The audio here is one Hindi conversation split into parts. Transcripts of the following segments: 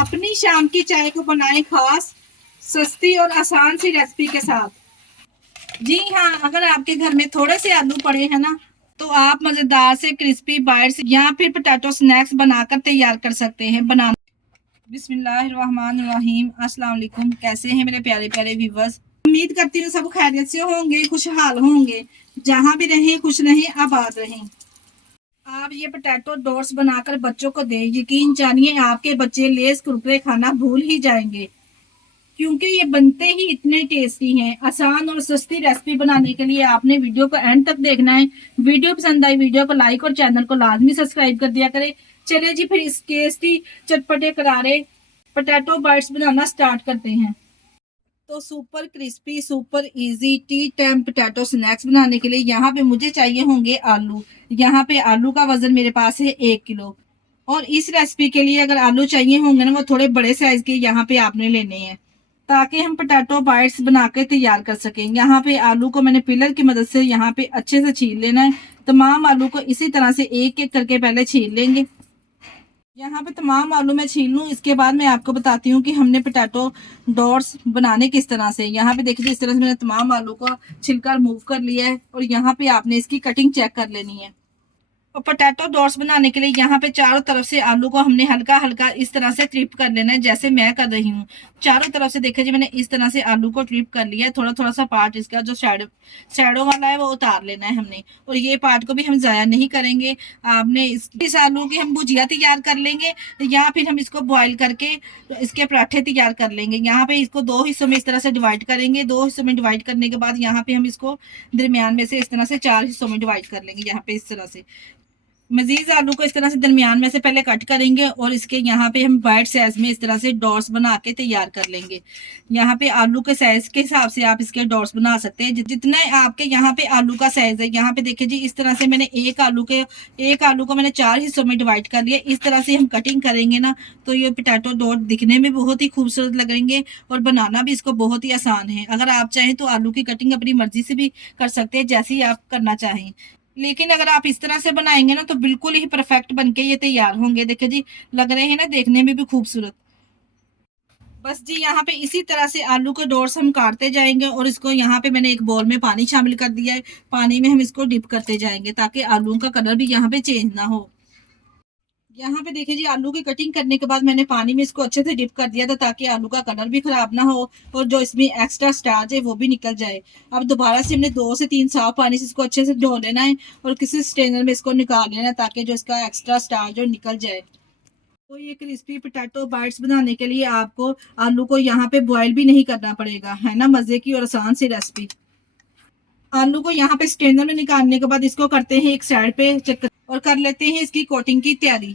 अपनी शाम की चाय को बनाएं खास, सस्ती और आसान सी रेसिपी के साथ। जी हाँ, अगर आपके घर में थोड़े से आलू पड़े हैं ना, तो आप मजेदार से क्रिस्पी बाइट्स या फिर पोटैटो स्नैक्स बनाकर तैयार कर सकते हैं। बनाना बिस्मिल्लाहिर्रहमानिर्रहीम। अस्सलाम वालेकुम। कैसे हैं मेरे प्यारे प्यारे व्यूवर्स? उम्मीद करती हूँ सब खैरियत से होंगे, खुशहाल होंगे। जहाँ भी रहें खुश रहें, आबाद रहें। आप ये पोटैटो डॉट्स बनाकर बच्चों को दें, यकीन जानिए आपके बच्चे लेस कुरकुरे खाना भूल ही जाएंगे, क्योंकि ये बनते ही इतने टेस्टी हैं। आसान और सस्ती रेसिपी बनाने के लिए आपने वीडियो को एंड तक देखना है। वीडियो पसंद आई वीडियो को लाइक और चैनल को लाजमी सब्सक्राइब कर दिया करें। चलिए जी, फिर इस टेस्टी चटपटे करारे पोटैटो बाइट्स बनाना स्टार्ट करते हैं। तो super crispy super easy T time potato snacks बनाने के लिए यहाँ पे मुझे चाहिए होंगे आलू। यहाँ पे आलू का वजन मेरे पास है 1 किलो। और इस रेसिपी के लिए अगर आलू चाहिए होंगे ना, वो थोड़े बड़े साइज के यहाँ पे आपने लेने हैं, ताकि हम पोटैटो बाइट्स बना के तैयार कर सकें। यहाँ पे आलू को मैंने पिलर की मदद से यहाँ पे अच्छे से छील लेना है। तमाम आलू को इसी तरह से एक एक करके पहले छील लेंगे। यहाँ पे तमाम आलू मैं छील लूँ, इसके बाद मैं आपको बताती हूँ कि हमने पोटैटो डॉट्स बनाने किस तरह से। यहाँ पे देखिए, इस तरह से मैंने तमाम आलू को छिलकर रिमूव कर लिया है और यहाँ पे आपने इसकी कटिंग चेक कर लेनी है। और पोटैटो डॉट्स बनाने के लिए यहाँ पे चारों तरफ से आलू को हमने हल्का हल्का इस तरह से ट्रिप कर लेना है, जैसे मैं कर रही हूँ। चारों तरफ से देखिए जी, मैंने इस तरह से आलू को ट्रिप कर लिया है। थोड़ा थोड़ा सा पार्ट इसका जो शैडो वाला है वो उतार लेना है हमने, और ये पार्ट को भी हम ज़ाया नहीं करेंगे। आपने इस आलू की हम भुजिया तैयार कर लेंगे, या फिर हम इसको बॉयल करके इसके पराठे तैयार कर लेंगे। यहाँ पे इसको दो हिस्सों में इस तरह से डिवाइड करेंगे। दो हिस्सों में डिवाइड करने के बाद यहाँ पे हम इसको दरमियान में से इस तरह से 4 हिस्सों में डिवाइड कर लेंगे। यहाँ पे इस तरह से मजीद आलू को इस तरह से दरमियान में से पहले कट करेंगे, और इसके यहाँ पे हम वाइट साइज में इस तरह से डॉट्स बना के तैयार कर लेंगे। यहाँ पे आलू के साइज के हिसाब से आप इसके डॉट्स बना सकते हैं, जितना आपके यहाँ पे आलू का साइज है। यहाँ पे देखिए जी, इस तरह से मैंने एक आलू को मैंने 4 हिस्सों में डिवाइड कर लिया। इस तरह से हम कटिंग करेंगे ना, तो ये पोटैटो डॉट दिखने में बहुत ही खूबसूरत लगेंगे और बनाना भी इसको बहुत ही आसान है। अगर आप चाहें तो आलू की कटिंग अपनी मर्जी से भी कर सकते हैं, जैसे ही आप करना चाहें। लेकिन अगर आप इस तरह से बनाएंगे ना, तो बिल्कुल ही परफेक्ट बनके ये तैयार होंगे। देखिए जी, लग रहे हैं ना देखने में भी खूबसूरत। बस जी, यहाँ पे इसी तरह से आलू के डोर्स हम काटते जाएंगे, और इसको यहाँ पे मैंने एक बोल में पानी शामिल कर दिया है। पानी में हम इसको डिप करते जाएंगे, ताकि आलू का कलर भी यहाँ पे चेंज ना हो। यहाँ पे देखिए जी, आलू की कटिंग करने के बाद मैंने पानी में इसको अच्छे से डिप कर दिया था, ताकि आलू का कलर भी खराब ना हो और जो इसमें एक्स्ट्रा स्टार्च है वो भी निकल जाए। अब दोबारा से हमने 2 से 3 साफ पानी से इसको अच्छे से धो लेना है, और किसी स्ट्रेनर में इसको निकाल लेना है, ताकि जो इसका एक्स्ट्रा स्टार्च है निकल जाए। तो ये क्रिस्पी पोटैटो बाइट्स बनाने के लिए आपको आलू को यहाँ पे बॉयल भी नहीं करना पड़ेगा, है ना। मजे की और आसान सी रेसिपी। आलू को यहाँ पे स्ट्रेनर में निकालने के बाद इसको करते हैं एक साइड पे चेक और कर लेते हैं इसकी कोटिंग की तैयारी।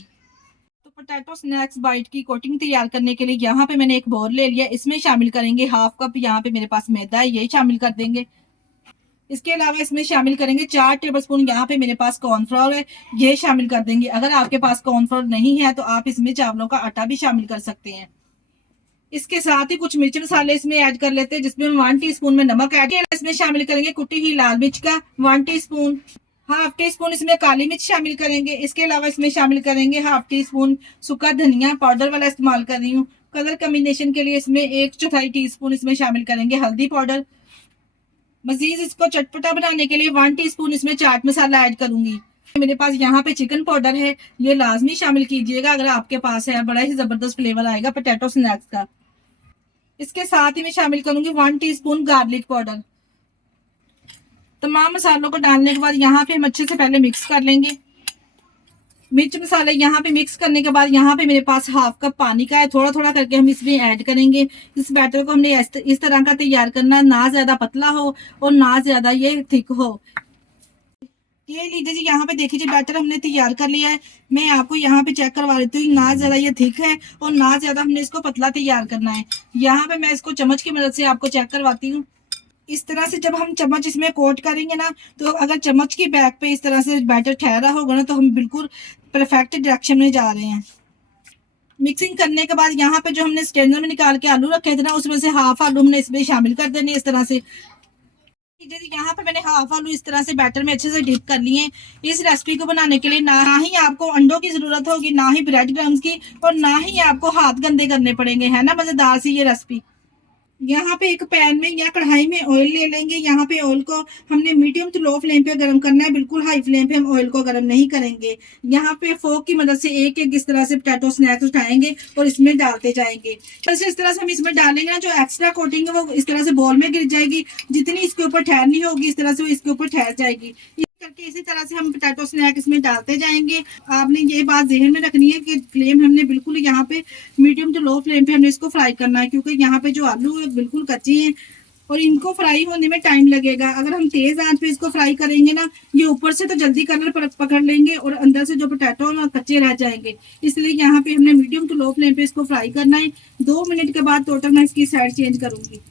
तो पोटैटो स्नैक्स बाइट की कोटिंग तैयार करने के लिए यहाँ पे मैंने एक बोल ले लिया। इसमें शामिल करेंगे हाफ कप, यहाँ पे मेरे पास मैदा है, यही शामिल कर देंगे। इसके अलावा इसमें शामिल करेंगे 4 टेबलस्पून, यहाँ पे मेरे पास कॉर्नफ्लोर है, ये शामिल कर देंगे। अगर आपके पास कॉर्नफ्लोर नहीं है तो आप इसमें चावलों का आटा भी शामिल कर सकते हैं। इसके साथ ही कुछ मिर्च मसाले इसमें ऐड कर लेते हैं, जिसमें 1 टीस्पून में नमक ऐड किया। इसमें शामिल करेंगे कुटी हुई लाल मिर्च का 1 टीस्पून। हाफ टी स्पून इसमें काली मिर्च शामिल करेंगे। इसके अलावा इसमें शामिल करेंगे हाफ टी स्पून सूखा धनिया पाउडर वाला इस्तेमाल कर रही हूँ। कलर कॉम्बिनेशन के लिए इसमें 1/4 टीस्पून इसमें शामिल करेंगे हल्दी पाउडर। मजीद इसको चटपटा बनाने के लिए 1 टीस्पून इसमें चाट मसाला ऐड करूंगी। मेरे पास यहाँ पे चिकन पाउडर है, ये लाजमी शामिल कीजिएगा अगर आपके पास है, बड़ा ही जबरदस्त फ्लेवर आएगा पोटैटो स्नैक्स का। इसके साथ ही मैं शामिल करूंगी 1 टीस्पून गार्लिक पाउडर। तमाम मसालों को डालने के बाद यहाँ पे हम अच्छे से पहले मिक्स कर लेंगे। मिर्च मसाले यहाँ पे मिक्स करने के बाद यहाँ पे मेरे पास हाफ कप पानी का है, थोड़ा थोड़ा करके हम इसमें ऐड करेंगे। इस बैटर को हमने इस तरह का तैयार करना, ना ज्यादा पतला हो और ना ज्यादा ये थिक हो। ये लीजिए जी, यहाँ पे देखिए जी, बैटर हमने तैयार कर लिया है। मैं आपको यहाँ पे चेक करवा लेती हूँ, ना ज्यादा ये थिक है और ना ज्यादा हमने इसको पतला तैयार करना है। यहाँ पे मैं इसको चम्मच की मदद से आपको चेक करवाती हूँ। इस तरह से जब हम चम्मच इसमें कोट करेंगे ना, तो अगर चम्मच की बैक पे इस तरह से बैटर ठहरा होगा ना, तो हम बिल्कुल परफेक्ट डायरेक्शन में जा रहे हैं। मिक्सिंग करने के बाद यहाँ पे जो हमने स्ट्रेनर में निकाल के आलू रखे थे ना, उसमें से हाफ आलू हमने इसमें शामिल कर देने इस तरह से। जी यहाँ पे मैंने हाफ आलू इस तरह से बैटर में अच्छे से डिप कर लिए। इस रेसिपी को बनाने के लिए ना ही आपको अंडों की जरूरत होगी, ना ही ब्रेड क्रम्स की, और ना ही आपको हाथ गंदे करने पड़ेंगे। है ना मजेदार सी ये रेसिपी। यहाँ पे एक पैन में या कढ़ाई में ऑयल ले लेंगे। यहाँ पे ऑयल को हमने मीडियम टू लो फ्लेम पे गर्म करना है, बिल्कुल हाई फ्लेम पे हम ऑयल को गर्म नहीं करेंगे। यहाँ पे फोक की मदद से एक एक इस तरह से पोटैटो स्नैक्स उठाएंगे और इसमें डालते जाएंगे। बस इस तरह से हम इसमें डालेंगे ना, जो एक्स्ट्रा कोटिंग है वो इस तरह से बॉल में गिर जाएगी। जितनी इसके ऊपर ठहरनी होगी इस तरह से वो इसके ऊपर ठहर जाएगी। करके इसी तरह से हम पोटैटो स्नैक इसमें डालते जाएंगे। आपने ये बात ध्यान में रखनी है कि फ्लेम हमने बिल्कुल यहाँ पे मीडियम टू लो फ्लेम पे हमने इसको फ्राई करना है, क्योंकि यहाँ पे जो आलू है बिल्कुल कच्चे हैं और इनको फ्राई होने में टाइम लगेगा। अगर हम तेज आंच पे इसको फ्राई करेंगे ना, ये ऊपर से तो जल्दी कलर पकड़ लेंगे और अंदर से जो पोटैटो है कच्चे रह जाएंगे। इसलिए यहाँ पे हमने मीडियम टू लो फ्लेम पे इसको फ्राई करना है। 2 मिनट के बाद टोटल मैं इसकी साइड चेंज करूंगी।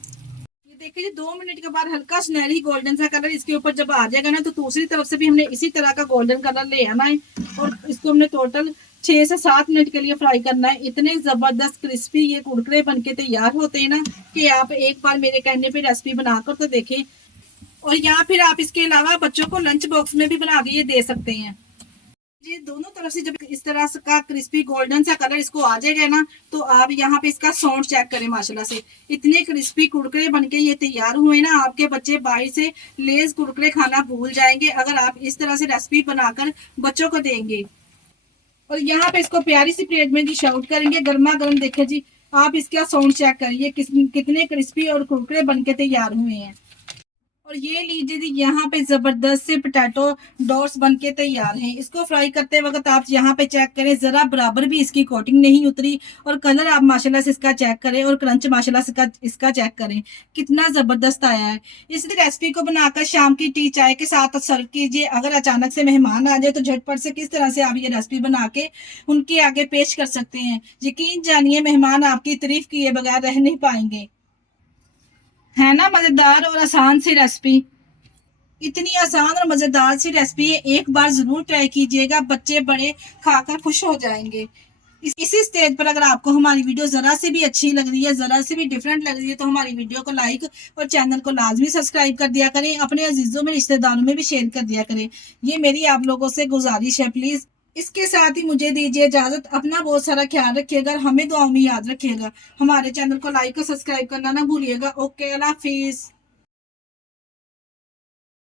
देखिए 2 मिनट के बाद हल्का सुनहरी गोल्डन सा कलर इसके ऊपर जब आ जाएगा ना, तो दूसरी तरफ से भी हमने इसी तरह का गोल्डन कलर ले आना है और इसको हमने टोटल 6 से 7 मिनट के लिए फ्राई करना है। इतने जबरदस्त क्रिस्पी ये कुरकुरे बनके तैयार होते हैं ना कि आप एक बार मेरे कहने पे रेसिपी बनाकर तो देखें। और यहाँ फिर आप इसके अलावा बच्चों को लंच बॉक्स में भी बना के ये दे सकते हैं। ये दोनों तरफ से जब इस तरह का क्रिस्पी गोल्डन सा कलर इसको आ जाएगा ना, तो आप यहाँ पे इसका साउंड चेक करें। माशाल्लाह से इतने क्रिस्पी कुरकुरे बनके ये तैयार हुए ना, आपके बच्चे बाहर से लेज कुरकुरे खाना भूल जाएंगे अगर आप इस तरह से रेसिपी बनाकर बच्चों को देंगे। और यहाँ पे इसको प्यारी सी प्लेट में डिश आउट करेंगे गर्मा गर्म। देखिए जी, आप इसका साउंड चेक करिए कितने क्रिस्पी और कुरकुरे बनके तैयार हुए हैं। और ये लीजिए जी, यहाँ पे जबरदस्त से पोटैटो डॉट्स बनके तैयार हैं। इसको फ्राई करते वक्त आप यहाँ पे चेक करें, जरा बराबर भी इसकी कोटिंग नहीं उतरी। और कलर आप माशाल्लाह से इसका चेक करें और क्रंच माशाल्लाह से इसका चेक करें कितना जबरदस्त आया है। इस रेसिपी को बनाकर शाम की टी चाय के साथ सर्व कीजिए। अगर अचानक से मेहमान आ जाए तो झटपट से किस तरह से आप ये रेसिपी बना के उनके आगे पेश कर सकते हैं। यकीन जानिए मेहमान आपकी तारीफ किए बगैर रह नहीं पाएंगे। है ना मजेदार और आसान सी रेसिपी। इतनी आसान और मजेदार सी रेसिपी है, एक बार जरूर ट्राई कीजिएगा। बच्चे बड़े खाकर खुश हो जाएंगे। इसी स्टेज पर अगर आपको हमारी वीडियो जरा से भी अच्छी लग रही है, जरा से भी डिफरेंट लग रही है, तो हमारी वीडियो को लाइक और चैनल को लाजमी सब्सक्राइब कर दिया करें। अपने अजीजों में रिश्तेदारों में भी शेयर कर दिया करें। ये मेरी आप लोगों से गुजारिश है प्लीज। इसके साथ ही मुझे दीजिए इजाजत। अपना बहुत सारा ख्याल रखिएगा, हमें दुआओं में याद रखिएगा। हमारे चैनल को लाइक और सब्सक्राइब करना ना भूलिएगा। ओके, अल्लाह हाफिज।